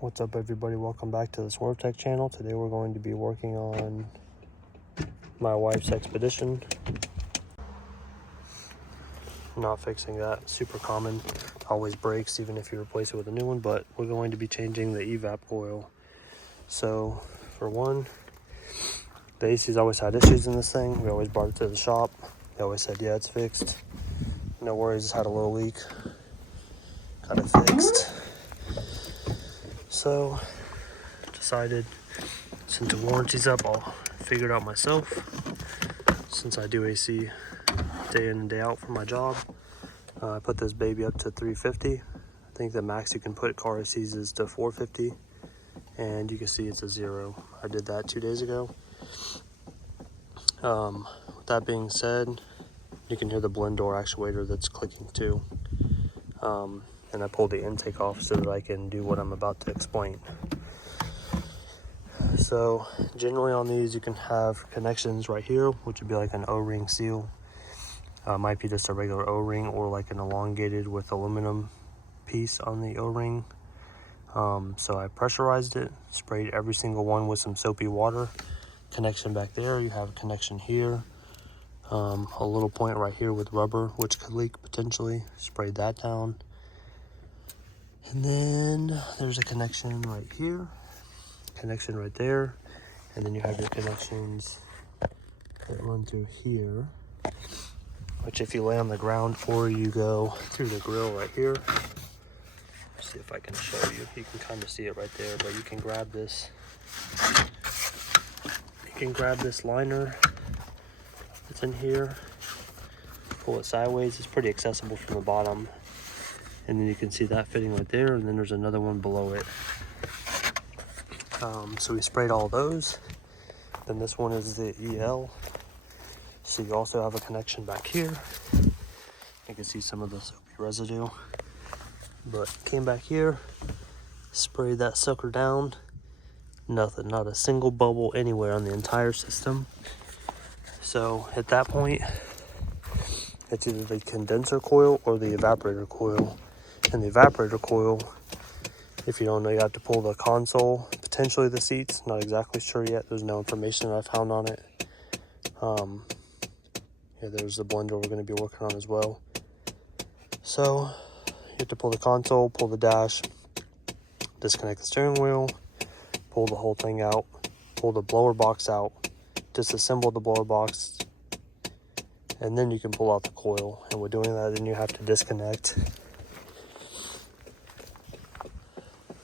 What's up, everybody? Welcome back to the Swerve Tech channel. Today we're going to be working on my wife's Expedition. Not fixing that, super common, always breaks even if you replace it with a new one, but we're going to be changing the Evap coil. So for one, the AC's always had issues in this thing. We always brought it to the shop. They always said, yeah, it's fixed. No worries, it's had a little leak. Got it fixed. So decided, since the warranty's up, I'll figure it out myself. Since I do AC day in and day out for my job, I put this baby up to 350. I think the max you can put car ACs is to 450, and you can see it's a 0. I did that 2 days ago. With that being said, you can hear the blend door actuator that's clicking too. And I pulled the intake off so that I can do what I'm about to explain. So generally on these you can have connections right here, which would be like an O-ring seal. Might be just a regular O-ring or like an elongated with aluminum piece on the O-ring. So I pressurized it, sprayed every single one with some soapy water. Connection back there, you have a connection here. A little point right here with rubber, which could leak potentially. Sprayed that down. And then there's a connection right here, connection right there, and then you have your connections that run through here, which if you lay on the ground or you go through the grill right here, see if I can show you, you can kind of see it right there, but you can grab this, liner that's in here, pull it sideways. It's pretty accessible from the bottom. And then you can see that fitting right there, and then there's another one below it. So we sprayed all those. Then this one is the EL. So you also have a connection back here. You can see some of the soapy residue. But came back here, sprayed that sucker down. Nothing, not a single bubble anywhere on the entire system. So at that point, it's either the condenser coil or the evaporator coil. And the evaporator coil, if you don't know, you have to pull the console, potentially the seats. Not exactly sure yet. There's no information that I found on it. Yeah, there's the blender we're going to be working on as well. So you have to pull the console, pull the dash, disconnect the steering wheel, pull the whole thing out, pull the blower box out, disassemble the blower box, and then you can pull out the coil. And with doing that, then you have to disconnect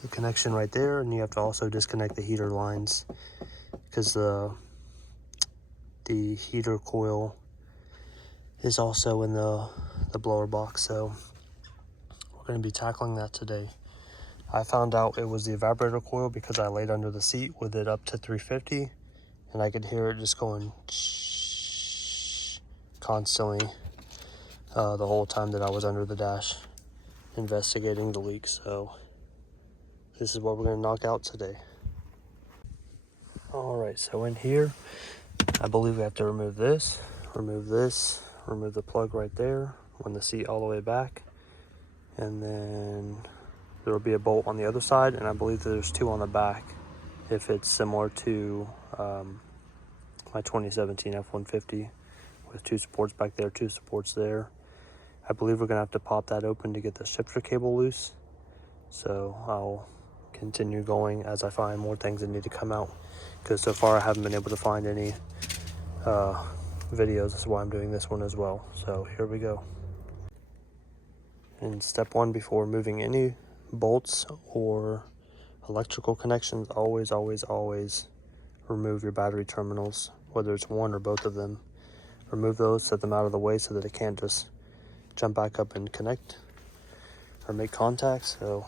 the connection right there, and you have to also disconnect the heater lines, because the heater coil is also in the blower box. So we're going to be tackling that today. I found out it was the evaporator coil because I laid under the seat with it up to 350, and I could hear it just going constantly the whole time that I was under the dash investigating the leak. So this is what we're going to knock out today. Alright, so in here, I believe we have to remove this, remove the plug right there, run the seat all the way back, and then there will be a bolt on the other side, and I believe that there's 2 on the back if it's similar to my 2017 F-150 with 2 supports back there, 2 supports there. I believe we're going to have to pop that open to get the shifter cable loose. So I'll continue going as I find more things that need to come out, because so far I haven't been able to find any videos. That's why I'm doing this one as well. So here we go. And step 1, before removing any bolts or electrical connections, always remove your battery terminals, whether it's one or both of them. Remove those, set them out of the way so that it can't just jump back up and connect or make contact. So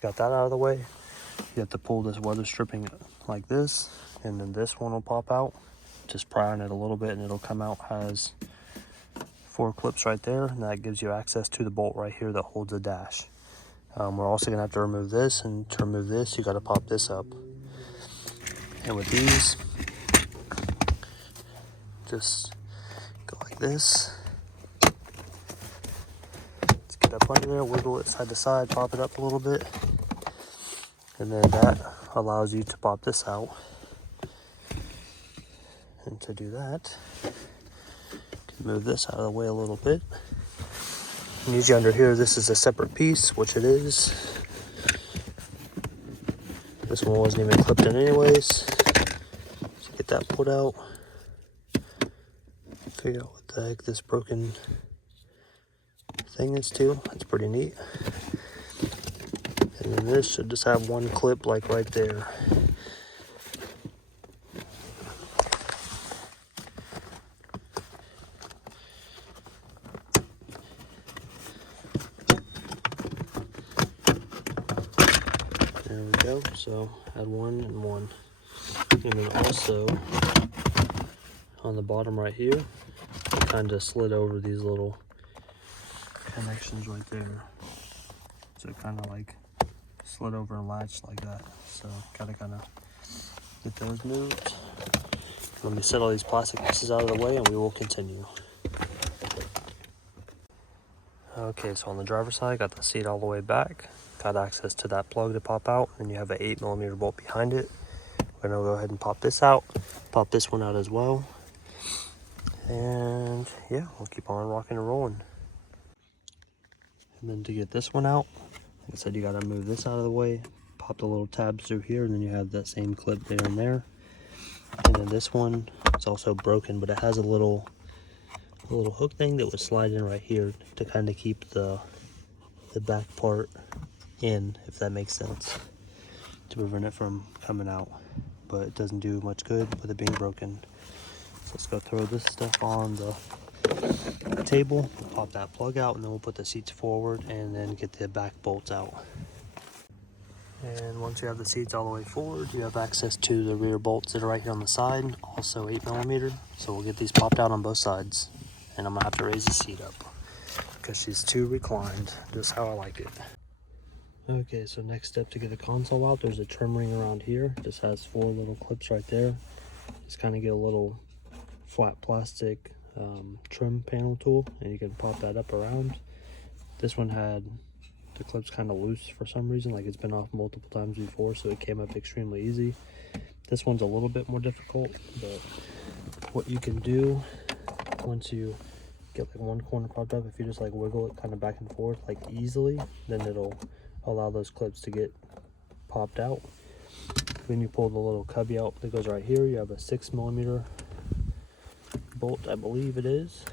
got that out of the way. You have to pull this weather stripping like this, and then this one will pop out. Just pry on it a little bit and it'll come out. Has 4 clips right there, and that gives you access to the bolt right here that holds the dash. We're also going to have to remove this, and to remove this you got to pop this up. And with these, just go like this. Let's get up under there, wiggle it side to side, pop it up a little bit. And then that allows you to pop this out. Allows you to pop this out. And to do that, you can move this out of the way a little bit. And usually under here, this is a separate piece, which it is. This one wasn't even clipped in anyways. So get that pulled out. Figure out what the heck this broken thing is too. That's pretty neat. And then this should just have one clip like right there. There we go. So add one and one. And then also on the bottom right here, it kind of slid over these little connections right there. So it kind of like slid over and latched like that. So gotta kind of get those moved. Let me set all these plastic pieces out of the way and we will continue. Okay, so on the driver's side, got the seat all the way back. Got access to that plug to pop out, and you have an 8mm bolt behind it. We're gonna go ahead and pop this out, pop this one out as well. And yeah, we'll keep on rocking and rolling. And then to get this one out, like I said, you gotta move this out of the way, pop the little tabs through here, and then you have that same clip there and there. And then this one is also broken, but it has a little hook thing that would slide in right here to kind of keep the back part in, if that makes sense, to prevent it from coming out. But it doesn't do much good with it being broken. So let's go throw this stuff on the table, pop that plug out, and then we'll put the seats forward and then get the back bolts out. And once you have the seats all the way forward, you have access to the rear bolts that are right here on the side, also 8mm. So we'll get these popped out on both sides. And I'm gonna have to raise the seat up because she's too reclined, just how I like it. Okay, so next step to get the console out, there's a trim ring around here. This has 4 little clips right there. Just kind of get a little flat plastic trim panel tool, and you can pop that up around. This one had the clips kind of loose for some reason, like it's been off multiple times before, so it came up extremely easy. This one's a little bit more difficult, but what you can do once you get like one corner popped up, if you just like wiggle it kind of back and forth like easily, then it'll allow those clips to get popped out. When you pull the little cubby out that goes right here, you have a 6mm bolt, I believe it is.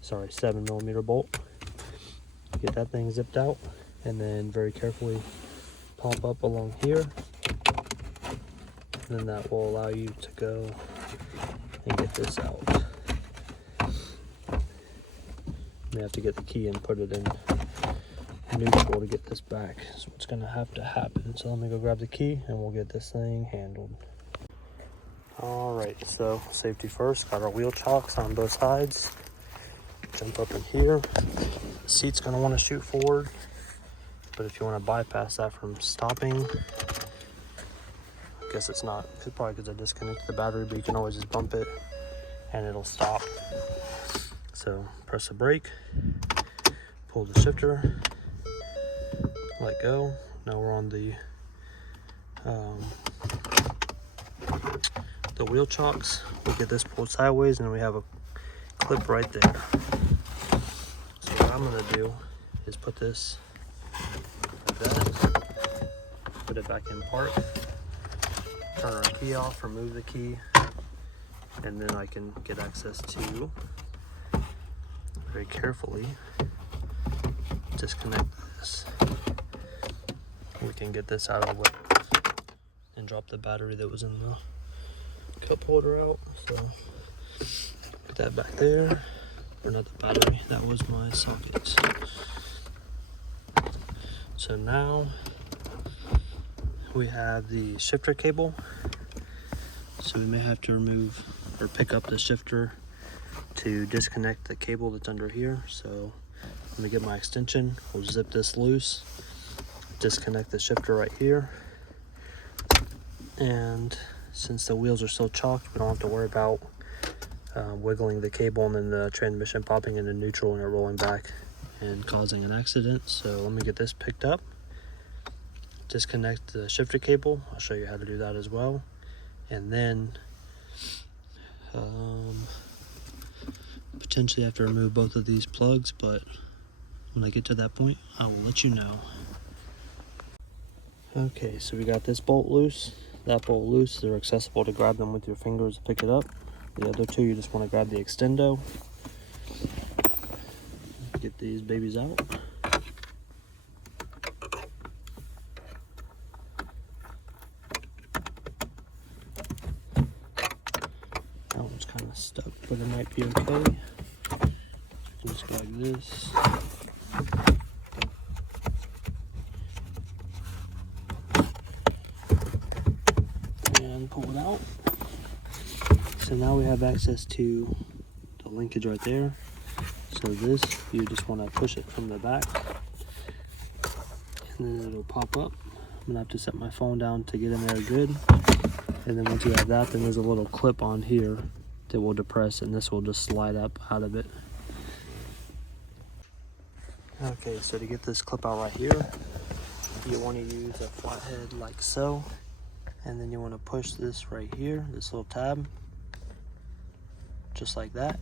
Sorry, 7mm bolt. Get that thing zipped out, and then very carefully pop up along here. And then that will allow you to go and get this out. You have to get the key and put it in neutral to get this back. So it's gonna have to happen. So let me go grab the key and we'll get this thing handled. All right, so safety first. Got our wheel chocks on both sides. Jump up in here. The seat's gonna want to shoot forward, but if you want to bypass that from stopping, I guess it's not. It's probably because I disconnected the battery, but you can always just bump it and it'll stop. So press the brake, pull the shifter, let go. Now we're on the wheel chocks. We'll get this pulled sideways, and then we have a clip right there. So what I'm gonna do is put this like that, put it back in park, turn our key off, remove the key, and then I can get access to, very carefully, disconnect this. We can get this out of the way and drop the battery that was in the cup holder out. So put that back there, or not the battery, that was my socket. So now we have the shifter cable. So we may have to remove or pick up the shifter to disconnect the cable that's under here. So let me get my extension. We'll zip this loose, disconnect the shifter right here, and since the wheels are still chalked, we don't have to worry about wiggling the cable and then the transmission popping into neutral and it rolling back and causing an accident. So let me get this picked up, disconnect the shifter cable. I'll show you how to do that as well. And then potentially have to remove both of these plugs, but when I get to that point, I will let you know. Okay, so we got this bolt loose, that bolt loose. They're accessible to grab them with your fingers to pick it up. The other two, you just want to grab the extendo. Get these babies out. That one's kind of stuck, but it might be okay. Just go like this. And pull it out. So now we have access to the linkage right there. So this, you just want to push it from the back, and then it'll pop up. I'm gonna have to set my phone down to get in there good. And then once you have that, then there's a little clip on here that will depress, and this will just slide up out of it. Okay, so to get this clip out right here, you want to use a flathead like so, and then you want to push this right here, this little tab, just like that.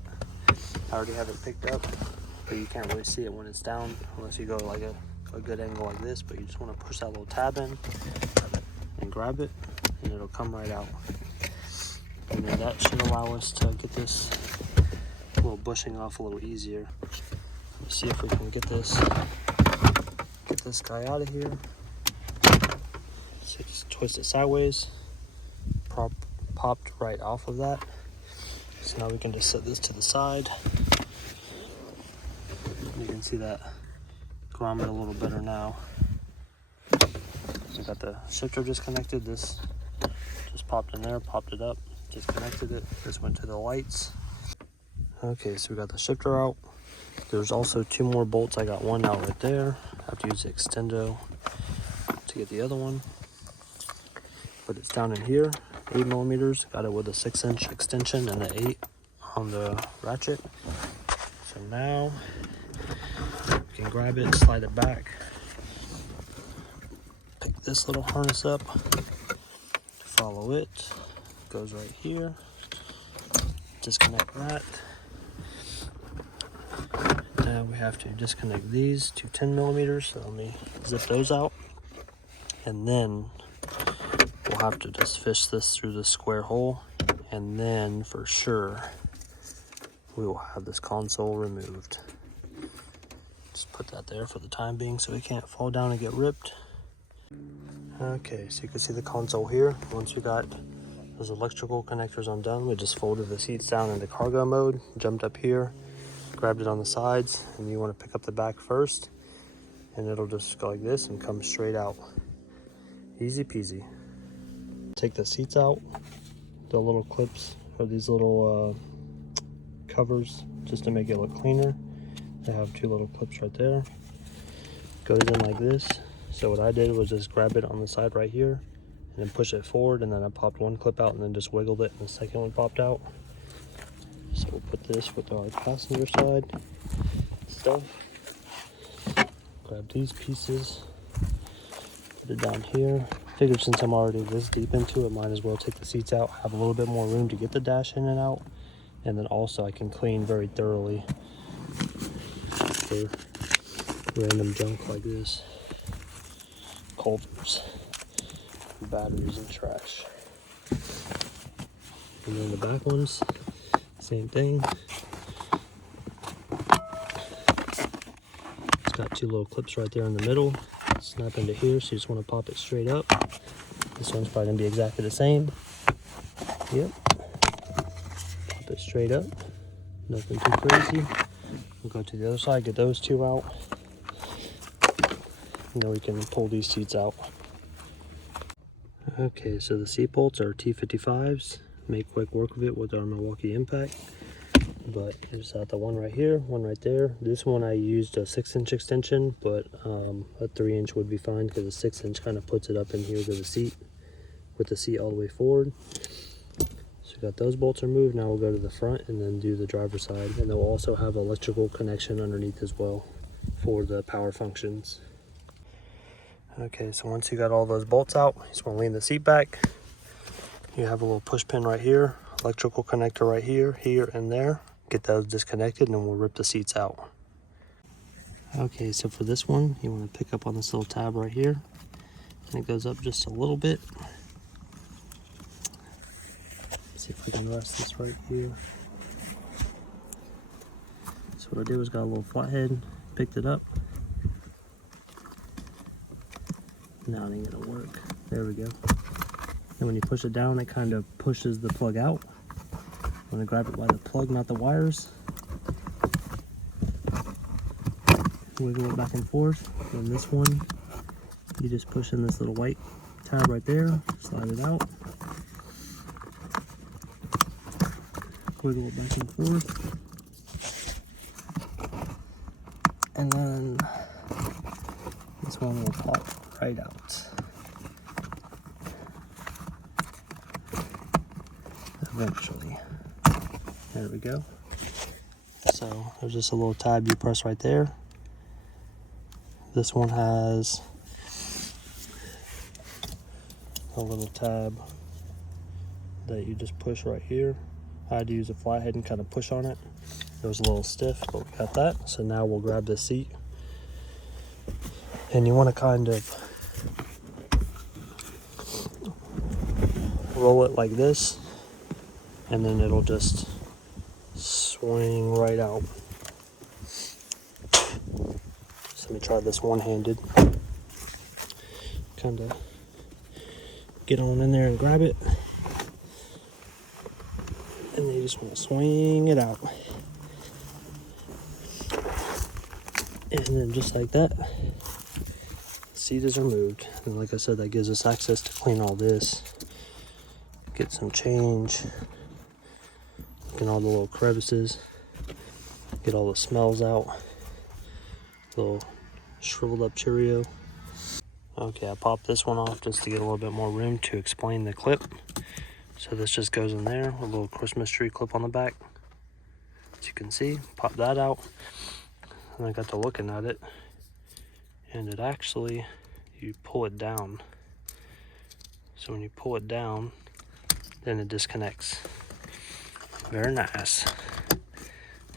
I already have it picked up, but you can't really see it when it's down unless you go like a good angle like this. But you just want to push that little tab in and grab it, and it'll come right out. And then that should allow us to get this little bushing off a little easier. Let's see if we can get this guy out of here. So just twist it sideways, popped right off of that. So now we can just set this to the side. You can see that grommet a little better now. So got the shifter disconnected. This just popped in there, popped it up, disconnected it. This went to the lights. Okay, so we got the shifter out. There's also two more bolts. I got one out right there. I have to use the extendo to get the other one. But it's down in here, 8 millimeters. Got it with a 6-inch extension and an 8 on the ratchet. So now you can grab it, slide it back. Pick this little harness up, follow it, goes right here. Disconnect that. Now we have to disconnect these to 10 millimeters. So let me zip those out. And then we'll have to just fish this through this square hole. And then for sure, we will have this console removed. Just put that there for the time being so it can't fall down and get ripped. Okay, so you can see the console here. Once we got those electrical connectors undone, we just folded the seats down into cargo mode, jumped up here, grabbed it on the sides, and you want to pick up the back first, and it'll just go like this and come straight out. Easy peasy. Take the seats out, the little clips, or these little covers, just to make it look cleaner. They have two little clips right there. Goes in like this. So what I did was just grab it on the side right here, and then push it forward, and then I popped one clip out and then just wiggled it, and the second one popped out. So we'll put this with our passenger side stuff. Grab these pieces, put it down here. Figured since I'm already this deep into it, might as well take the seats out, have a little bit more room to get the dash in and out. And then also I can clean very thoroughly for random junk like this. Culvers, batteries, and trash. And then the back ones, same thing. It's got two little clips right there in the middle. Snap into here, so you just want to pop it straight up. This one's probably going to be exactly the same. Yep. Pop it straight up. Nothing too crazy. We'll go to the other side, get those two out. And then we can pull these seats out. Okay, so the seat bolts are T55s. Make quick work of it with our Milwaukee Impact. But there's the one right here, one right there. This one I used a 6-inch extension, but a 3-inch would be fine because a 6-inch kind of puts it up in here to the seat, with the seat all the way forward. So we got those bolts removed. Now we'll go to the front and then do the driver's side. And they'll also have electrical connection underneath as well for the power functions. Okay, so once you got all those bolts out, you just want to lean the seat back. You have a little push pin right here, electrical connector right here, here, and there. Get those disconnected, and then we'll rip the seats out. Okay, so for this one, you want to pick up on this little tab right here, and it goes up just a little bit. Let's see if we can rest this right here. So what I did was got a little flathead, picked it up. Now it ain't gonna work. There we go. And when you push it down, it kind of pushes the plug out. I'm gonna grab it by the plug, not the wires. Wiggle it back and forth. And this one, you just push in this little white tab right there, slide it out. Wiggle it back and forth. And then this one will pop right out. Eventually. There we go. So there's just a little tab you press right there. This one has a little tab that you just push right here. I had to use a flathead and kind of push on it. It was a little stiff, but we got that. So now we'll grab the seat. And you want to kind of roll it like this, and then it'll just swing right out. So let me try this one-handed. Kind of get on in there and grab it, and then you just want to swing it out. And then just like that, the seat is removed. And like I said, that gives us access to clean all this, get some change, get all the little crevices, get all the smells out. Little shriveled up Cheerio. Okay, I popped this one off just to get a little bit more room to explain the clip. So this just goes in there, a little Christmas tree clip on the back. As you can see, pop that out. And I got to looking at it, and it actually, you pull it down. So when you pull it down, then it disconnects. Very nice.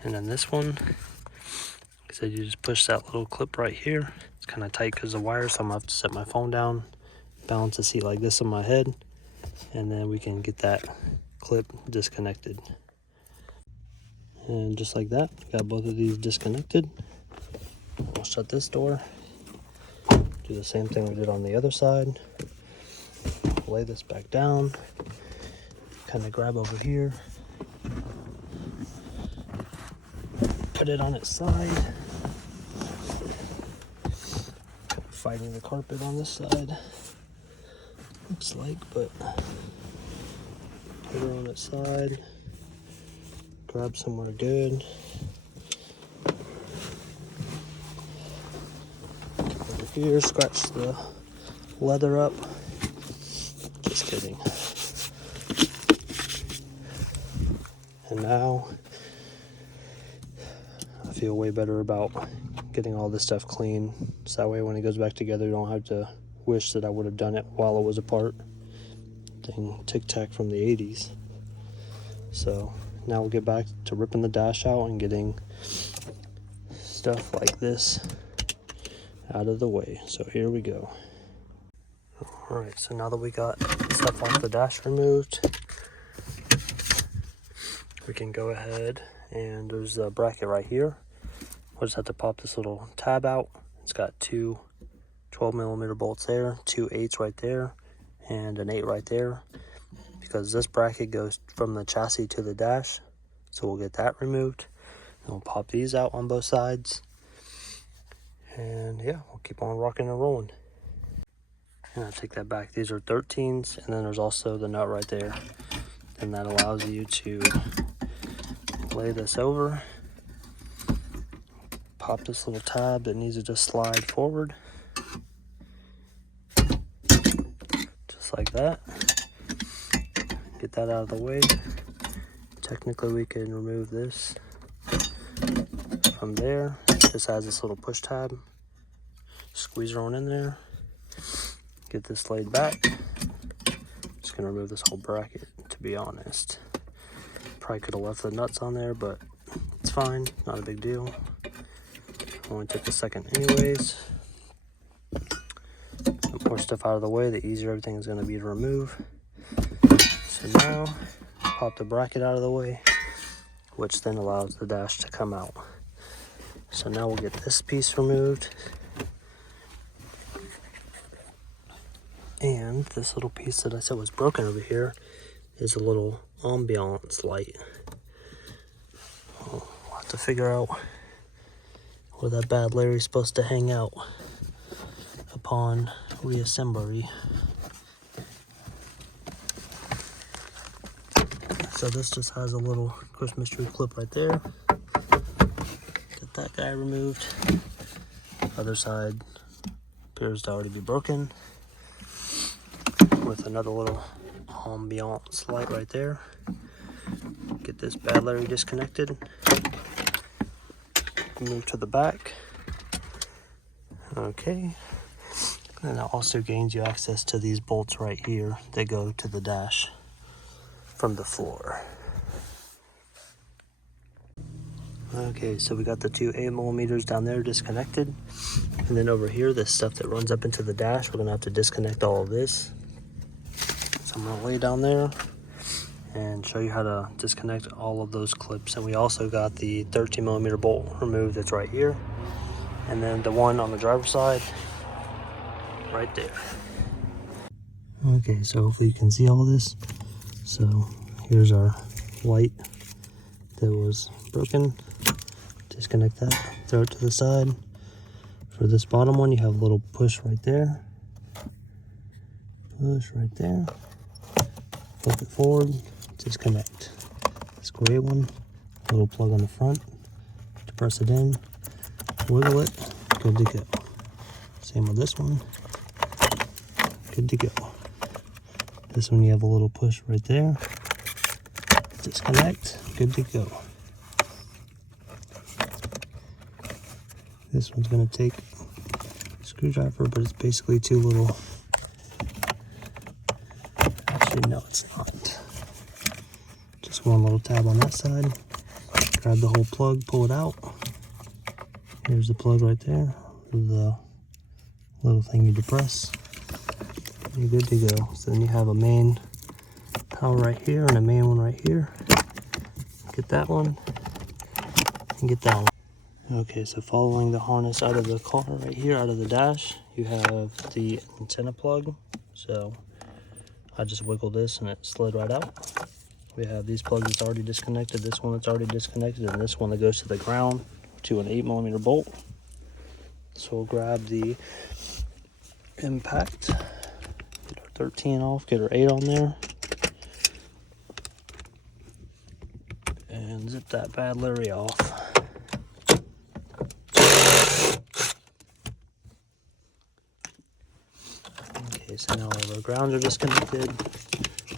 And then this one, like I said, you just push that little clip right here. It's kind of tight because of the wire, so I'm gonna have to set my phone down, balance the seat like this on my head, and then we can get that clip disconnected. And just like that, got both of these disconnected. I'll shut this door. Do the same thing we did on the other side. Lay this back down. Kind of grab over here. Put it on its side. Fighting the carpet on this side. Looks like, but put it on its side. Grab somewhere good. Over here, scratch the leather up. Just kidding. And now I feel way better about getting all this stuff clean. So that way when it goes back together, you don't have to wish that I would have done it while it was apart. Dang, tic-tac from the 80s. So now we'll get back to ripping the dash out and getting stuff like this out of the way. So here we go. Alright, so now that we got stuff off the dash removed, we can go ahead, and there's a bracket right here. We'll just have to pop this little tab out. It's got two 12mm bolts there, two 8s right there, and an 8 right there, because this bracket goes from the chassis to the dash. So we'll get that removed, and we'll pop these out on both sides, and yeah, we'll keep on rocking and rolling. And I'll take that back. These are 13s, and then there's also the nut right there, and that allows you to lay this over, pop this little tab that needs to just slide forward, just like that. Get that out of the way. Technically we can remove this from there. This has this little push tab. Squeeze her on in there. get this laid back. Just gonna remove this whole bracket, to be honest. Probably could have left the nuts on there, but it's fine, not a big deal. Only took a second anyways. The more stuff out of the way, the easier everything is gonna be to remove. So now, pop the bracket out of the way, which then allows the dash to come out. So now we'll get this piece removed. And this little piece that I said was broken over here is a little ambiance light. We'll have to figure out where that bad Larry's supposed to hang out upon reassembly. So this just has a little Christmas tree clip right there. Get that guy removed. Other side appears to already be broken, with another little ambiance light right there. Get this bad Larry disconnected. Move to the back. Okay. And that also gains you access to these bolts right here that go to the dash from the floor. Okay, so we got the two 8mm down there disconnected. And then over here, this stuff that runs up into the dash, we're gonna have to disconnect all of this. So I'm gonna lay down there and show you how to disconnect all of those clips. And we also got the 13mm bolt removed that's right here. And then the one on the driver's side, right there. Okay, so hopefully you can see all of this. So here's our light that was broken. Disconnect that, throw it to the side. For this bottom one, you have a little push right there. Push right there. Flip it forward, disconnect. Square one, little plug on the front to press it in, wiggle it, good to go. Same with this one, good to go. This one you have a little push right there, disconnect, good to go. This one's gonna take a screwdriver, but it's basically two little, actually no it's not. Just one little tab on that side. Grab the whole plug, pull it out. Here's the plug right there. The little thing you depress. You're good to go. So then you have a main power right here and a main one right here. Get that one and get that one. Okay, so following the harness out of the car right here, out of the dash, you have the antenna plug. So I just wiggled this and it slid right out. We have these plugs that's already disconnected, this one that's already disconnected, and this one that goes to the ground to an 8mm bolt. So we'll grab the impact, get our 13 off, get our 8 on there, and zip that bad Larry off. Okay, so now all of our grounds are disconnected,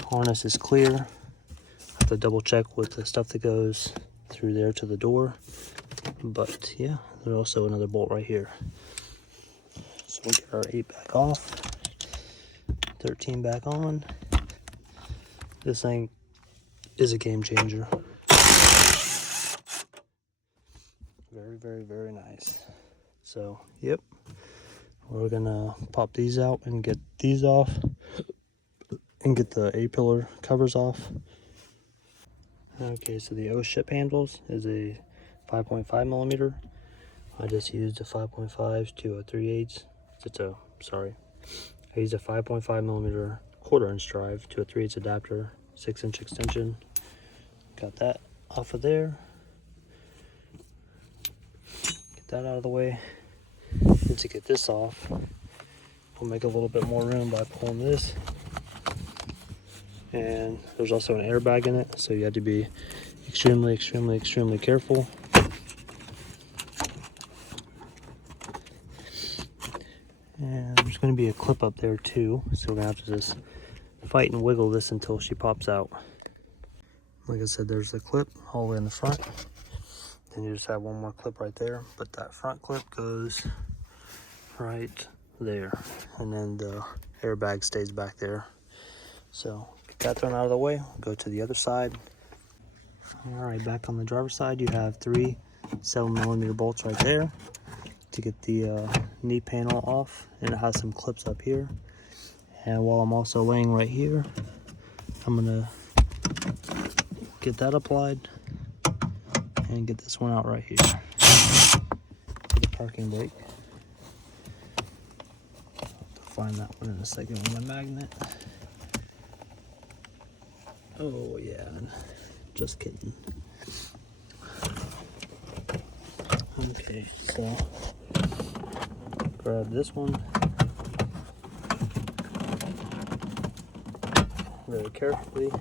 harness is clear. Have to double check with the stuff that goes through there to the door, but yeah, there's also another bolt right here. So we'll get our 8 back off, 13 back on. This thing is a game changer. Very, very, very nice. So, yep. We're gonna pop these out and get these off and get the A-pillar covers off. Okay, so the O-ship handles is a 5.5mm. I just used a 5.5 to a 3/8. I used a 5.5mm 1/4" drive to a 3/8 adapter, 6-inch extension. Got that off of there. Get that out of the way. And to get this off, we'll make a little bit more room by pulling this. And there's also an airbag in it, so you have to be extremely, extremely, extremely careful. And there's going to be a clip up there too, so we're going to have to just fight and wiggle this until she pops out. Like I said, there's the clip all the way in the front. Then you just have one more clip right there, but that front clip goes right there. And then the airbag stays back there. So get that thrown out of the way, go to the other side. All right, back on the driver's side, you have 3 7mm bolts right there to get the knee panel off, and it has some clips up here. And while I'm also laying right here, I'm gonna get that applied and get this one out right here for the parking brake. I'll have to find that one in a second with my magnet. Oh yeah, just kidding. Okay, so grab this one very carefully.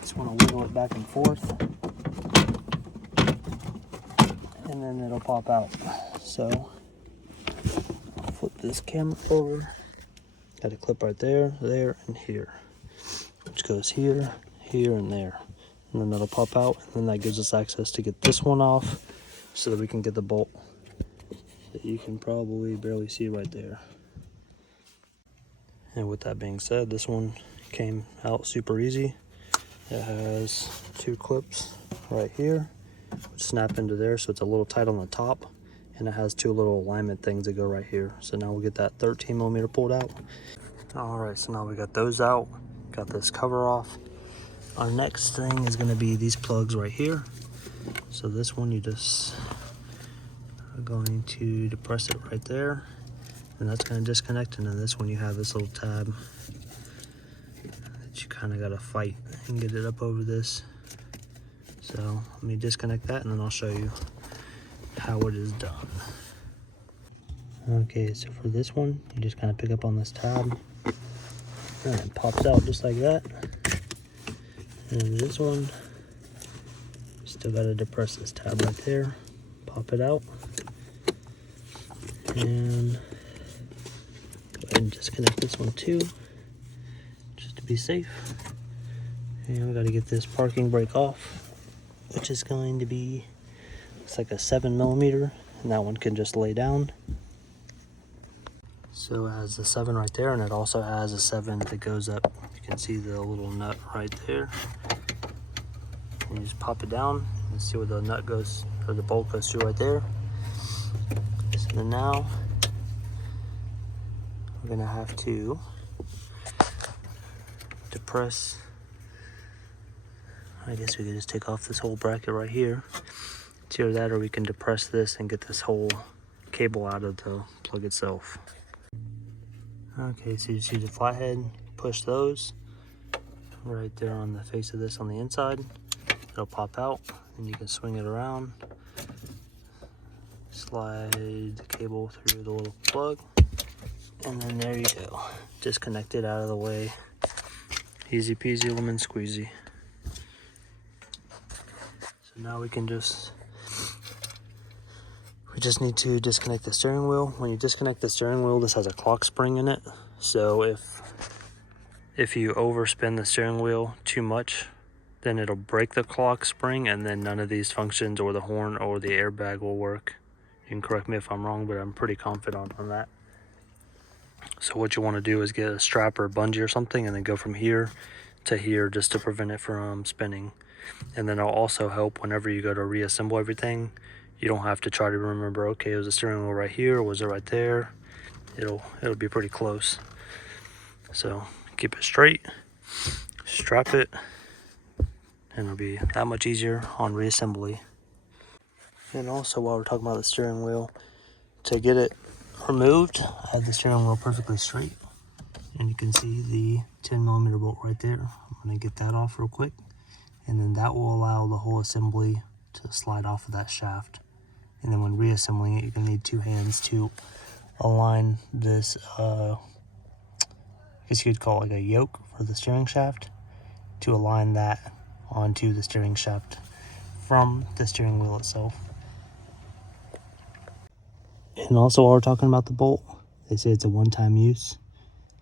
Just want to wiggle it back and forth, and then it'll pop out. So I'll flip this camera over. Got a clip right there, there, and here, which goes here, here, and there. And then that'll pop out, and then that gives us access to get this one off so that we can get the bolt that you can probably barely see right there. And with that being said, this one came out super easy. It has 2 clips right here, which snap into there, so it's a little tight on the top, and it has 2 little alignment things that go right here. So now we'll get that 13mm pulled out. All right, so now we got those out, got this cover off. Our next thing is going to be these plugs right here. So this one, you just are going to depress it right there, and that's going to disconnect. And then this one, you have this little tab that you kind of got to fight and get it up over this. So let me disconnect that, and then I'll show you how it is done. Okay, so for this one, you just kind of pick up on this tab, and it pops out just like that. And this one, still got to depress this tab right there, pop it out, and go ahead and disconnect this one too, just to be safe. And we got to get this parking brake off, which is going to be, it's like a 7mm, and that one can just lay down. So it has the 7 right there, and it also has a 7 that goes up. You can see the little nut right there. And you just pop it down and see where the nut goes, or the bolt goes through right there. So then now we're gonna have to depress. I guess we could just take off this whole bracket right here. It's either that, or we can depress this and get this whole cable out of the plug itself. Okay, so you see the flathead, push those right there on the face of this on the inside. It'll pop out, and you can swing it around, slide the cable through the little plug, and then there you go. Disconnect it out of the way. Easy peasy lemon squeezy. So now we just need to disconnect the steering wheel. When you disconnect the steering wheel, this has a clock spring in it. So if you overspin the steering wheel too much, then it'll break the clock spring, and then none of these functions, or the horn or the airbag, will work. You can correct me if I'm wrong, but I'm pretty confident on that. So what you want to do is get a strap or a bungee or something, and then go from here to here just to prevent it from spinning. And then it'll also help whenever you go to reassemble everything. You don't have to try to remember, okay, was the steering wheel right here, or was it right there? It'll be pretty close. So keep it straight, strap it, and it'll be that much easier on reassembly. And also, while we're talking about the steering wheel, to get it removed, I have the steering wheel perfectly straight, and you can see the 10mm bolt right there. I'm going to get that off real quick, and then that will allow the whole assembly to slide off of that shaft. And then when reassembling it, you're going to need 2 hands to align this, I guess you could call it like a yoke for the steering shaft, to align that onto the steering shaft from the steering wheel itself. And also, while we're talking about the bolt, they say it's a one-time use,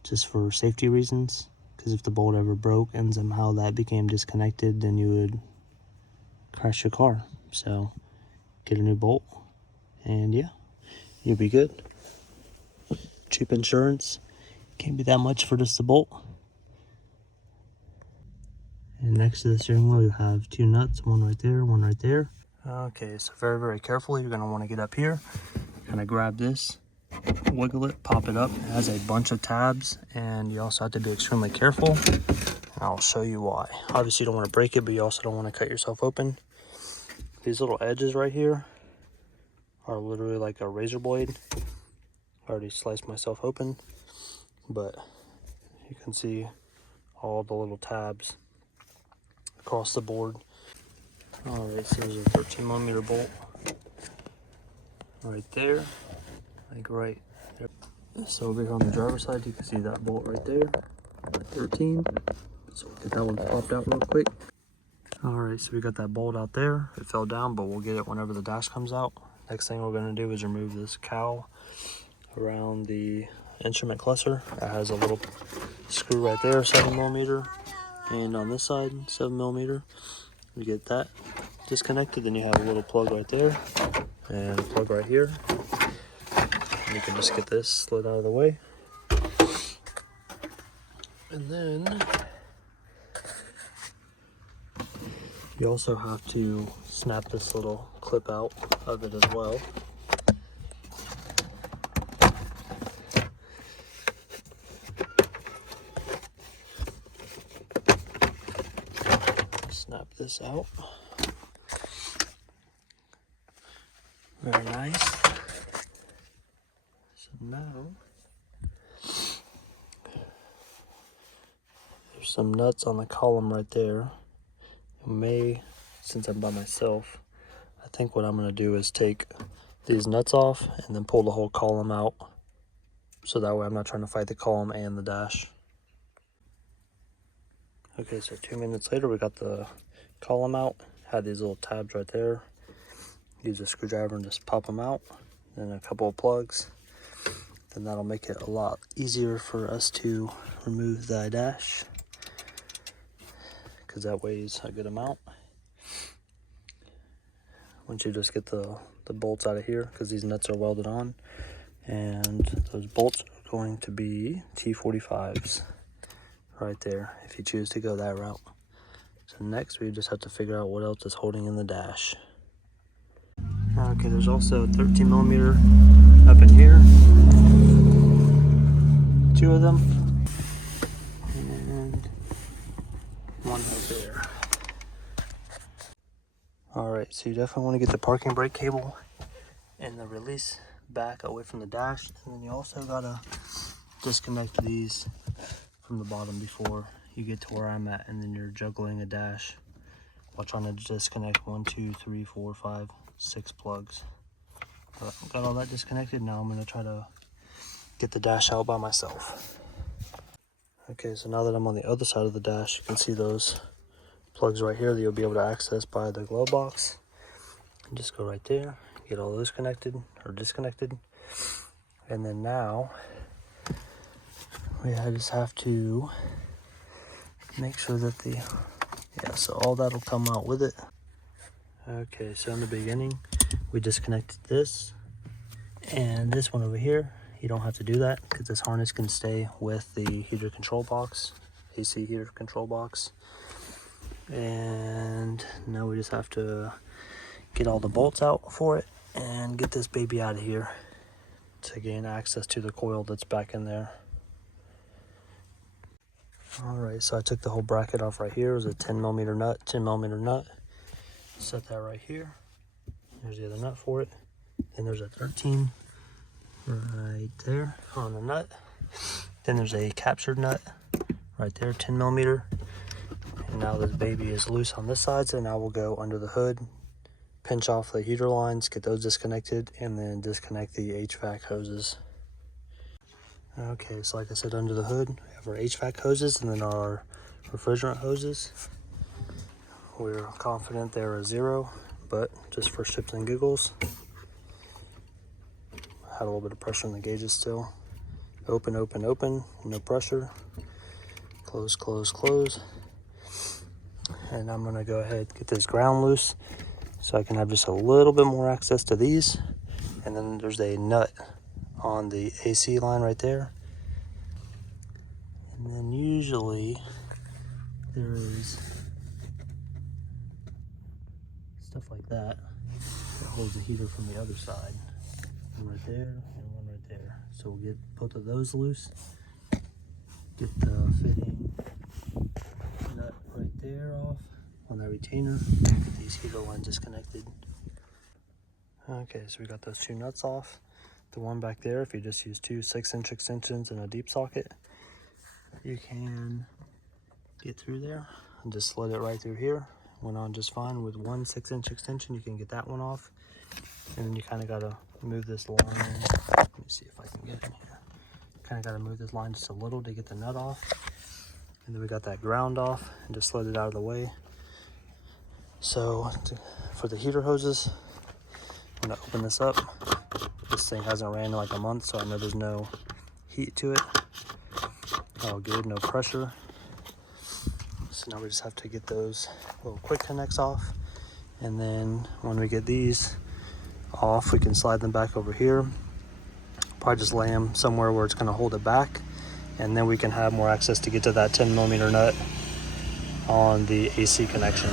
just for safety reasons, because if the bolt ever broke and somehow that became disconnected, then you would crash your car. So get a new bolt, and yeah, you'll be good. cheap insurance. Can't be that much for just a bolt. And next to the steering wheel, you have 2 nuts, one right there, one right there. Okay, so very, very carefully, you're gonna wanna get up here, kind of grab this, wiggle it, pop it up. It has a bunch of tabs, and you also have to be extremely careful. And I'll show you why. Obviously, you don't wanna break it, but you also don't wanna cut yourself open. These little edges right here are literally like a razor blade. I already sliced myself open, but you can see all the little tabs across the board. All right, so there's a 13mm bolt right there, like right there. So over here on the driver's side, you can see that bolt right there, 13. So we'll get that one popped out real quick. All right, so we got that bolt out there. It fell down, but we'll get it whenever the dash comes out. Next thing we're gonna do is remove this cowl around the instrument cluster. It has a little screw right there, 7mm, and on this side, 7mm. We get that disconnected, then you have a little plug right there, and a plug right here. And you can just get this slid out of the way. And then you also have to snap this little clip out of it as well. Snap this out. Very nice. So now there's some nuts on the column right there. Since I'm by myself, I think what I'm going to do is take these nuts off and then pull the whole column out, so that way I'm not trying to fight the column and the dash. Okay, so 2 minutes later, we got the column out. Had these little tabs right there. Use a screwdriver and just pop them out, then a couple of plugs. Then that'll make it a lot easier for us to remove the dash, because that weighs a good amount. Once you just get the bolts out of here, because these nuts are welded on, and those bolts are going to be T45s right there if you choose to go that route. So next we just have to figure out what else is holding in the dash. Okay, there's also a 13mm up in here, 2 of them, and 1 right there. Alright, so you definitely want to get the parking brake cable and the release back away from the dash, and then you also gotta disconnect these from the bottom before you get to where I'm at, and then you're juggling a dash while trying to disconnect 1, 2, 3, 4, 5, 6 plugs. Got all that disconnected. Now I'm going to try to get the dash out by myself. Okay, so now that I'm on the other side of the dash, you can see those plugs right here that you'll be able to access by the glove box. And just go right there, get all those connected or disconnected. And then now we just have to make sure that so all that'll come out with it. Okay, so in the beginning, we disconnected this and this one over here. You don't have to do that because this harness can stay with the heater control box, AC heater control box. And now we just have to get all the bolts out for it and get this baby out of here to gain access to the coil that's back in there. Alright, so I took the whole bracket off right here. It was a 10mm nut. Set that right here. There's the other nut for it. Then there's a 13 right there on the nut. Then there's a captured nut right there, 10mm. And now this baby is loose on this side, so now we'll go under the hood, pinch off the heater lines, get those disconnected, and then disconnect the HVAC hoses. Okay, so like I said, under the hood, we have our HVAC hoses and then our refrigerant hoses. We're confident they're a 0, but just for shits and giggles, had a little bit of pressure in the gauges still. Open, open, open, no pressure. Close, close, close. And I'm gonna go ahead and get this ground loose so I can have just a little bit more access to these. And then there's a nut on the AC line right there. And then usually there is stuff like that that holds the heater from the other side. One right there and one right there. So we'll get both of those loose. Get the fitting nut right there off on that retainer. Get these heater lines disconnected. Okay, so we got those two nuts off. The one back there, if you just use two 6-inch extensions and a deep socket, you can get through there and just slid it right through here. Went on just fine with one 6-inch extension. You can get that one off, and then you kind of got to move this line. Let me see if I can get in here. Kind of got to move this line just a little to get the nut off, and then we got that ground off and just slid it out of the way. So for the heater hoses, I'm gonna open this up. This thing hasn't ran in like a month, so I know there's no heat to it. All good, no pressure. So now we just have to get those little quick connects off, and then when we get these off, we can slide them back over here. Probably just lay them somewhere where it's going to hold it back, and then we can have more access to get to that 10mm nut on the AC connection.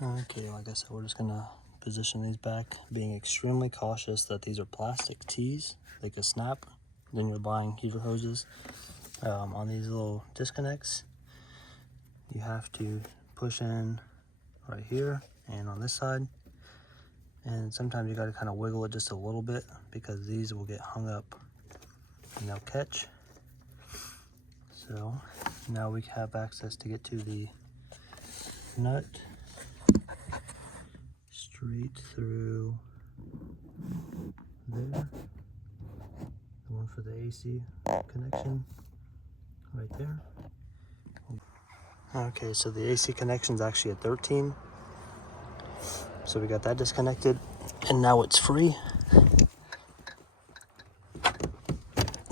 Okay, like I said, we're just going to position these back, being extremely cautious that these are plastic tees. They could snap. Then you're buying heater hoses. On these little disconnects, you have to push in right here and on this side, and sometimes you got to kind of wiggle it just a little bit because these will get hung up and they'll catch. So now we have access to get to the nut straight through there, the one for the AC connection right there. Okay, so the AC connection is actually at 13. So we got that disconnected, and now it's free.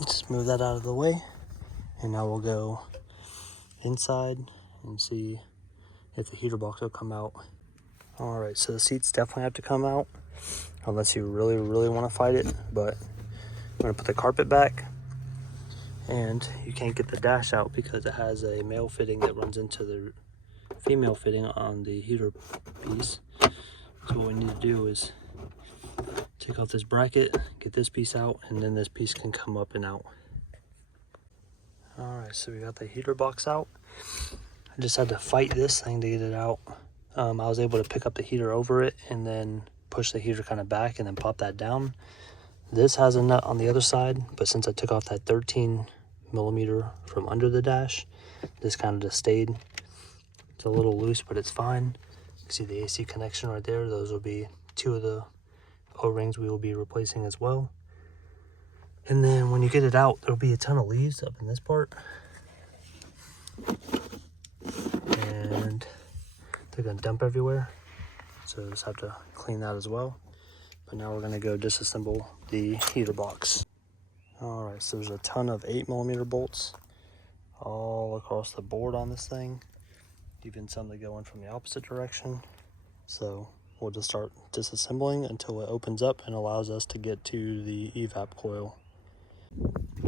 Just move that out of the way, and now we'll go inside and see if the heater box will come out. All right, so the seats definitely have to come out unless you really, really want to fight it, but I'm gonna put the carpet back. And you can't get the dash out because it has a male fitting that runs into the female fitting on the heater piece. So what we need to do is take off this bracket, get this piece out, and then this piece can come up and out. All right, so we got the heater box out. I just had to fight this thing to get it out. I was able to pick up the heater over it and then push the heater kind of back and then pop that down. This has a nut on the other side, but since I took off that 13mm from under the dash, this kind of just stayed. It's a little loose, but it's fine. You can see the AC connection right there. Those will be two of the O-rings we will be replacing as well. And then when you get it out, there'll be a ton of leaves up in this part, and they're gonna dump everywhere, so just have to clean that as well. But now we're gonna go disassemble the heater box. All right, so there's a ton of 8mm bolts all across the board on this thing, even some that go in from the opposite direction. So we'll just start disassembling until it opens up and allows us to get to the evap coil.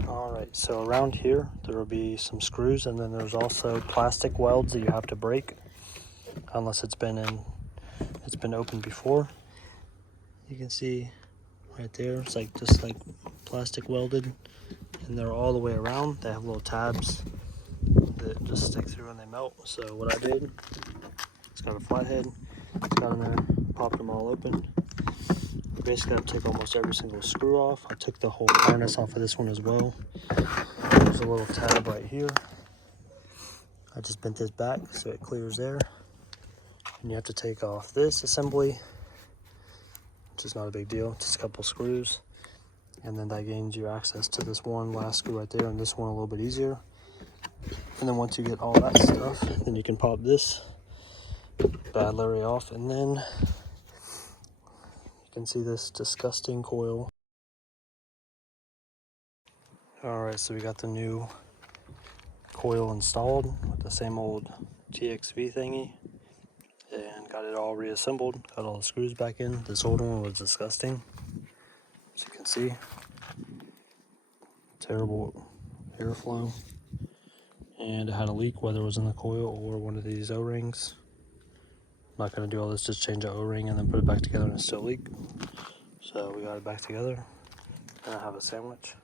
All right, so around here there will be some screws, and then there's also plastic welds that you have to break unless it's been opened before. You can see right there, it's like just like plastic welded, and they're all the way around. They have little tabs that just stick through and they melt. So what I did, it's got a flathead, it's got in there, popped them all open. Basically, I take almost every single screw off. I took the whole harness off of this one as well. There's a little tab right here. I just bent this back so it clears there. And you have to take off this assembly, which is not a big deal, just a couple screws. And then that gains you access to this one last screw right there, and this one a little bit easier. And then once you get all that stuff, then you can pop this bad Larry off, and then you can see this disgusting coil. All right, so we got the new coil installed with the same old TXV thingy, and got it all reassembled, got all the screws back in. This old one was disgusting, as you can see. Terrible airflow. And it had a leak, whether it was in the coil or one of these O-rings. I'm not going to do all this, just change the O-ring and then put it back together and it still leak. So we got it back together. And I have a sandwich.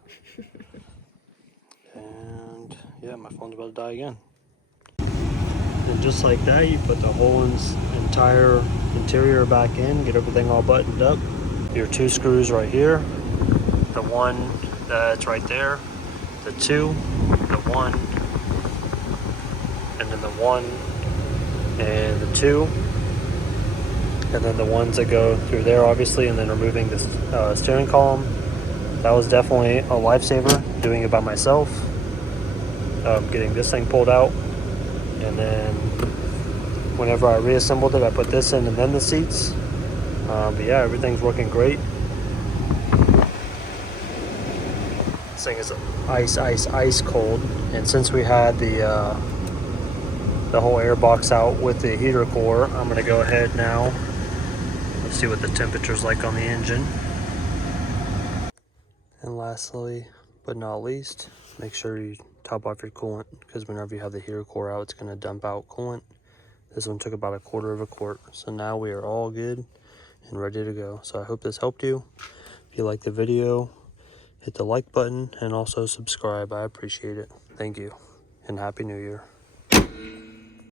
And yeah, my phone's about to die again. And just like that, you put the whole entire interior back in, get everything all buttoned up. Your 2 screws right here, the one that's right there, the 2, the 1, and then the 1 and the 2, and then the ones that go through there, obviously, and then removing this steering column. That was definitely a lifesaver, doing it by myself. Getting this thing pulled out, and then whenever I reassembled it, I put this in and then the seats. But yeah, everything's working great. This thing is ice cold, and since we had the whole air box out with the heater core, I'm gonna go ahead now. Let's see what the temperature's like on the engine. And lastly, but not least, make sure you top off your coolant, because whenever you have the heater core out, it's going to dump out coolant. This one took about 1/4 of a quart. So now we are all good and ready to go. So I hope this helped you. If you liked the video, hit the like button and also subscribe. I appreciate it. Thank you and Happy New Year.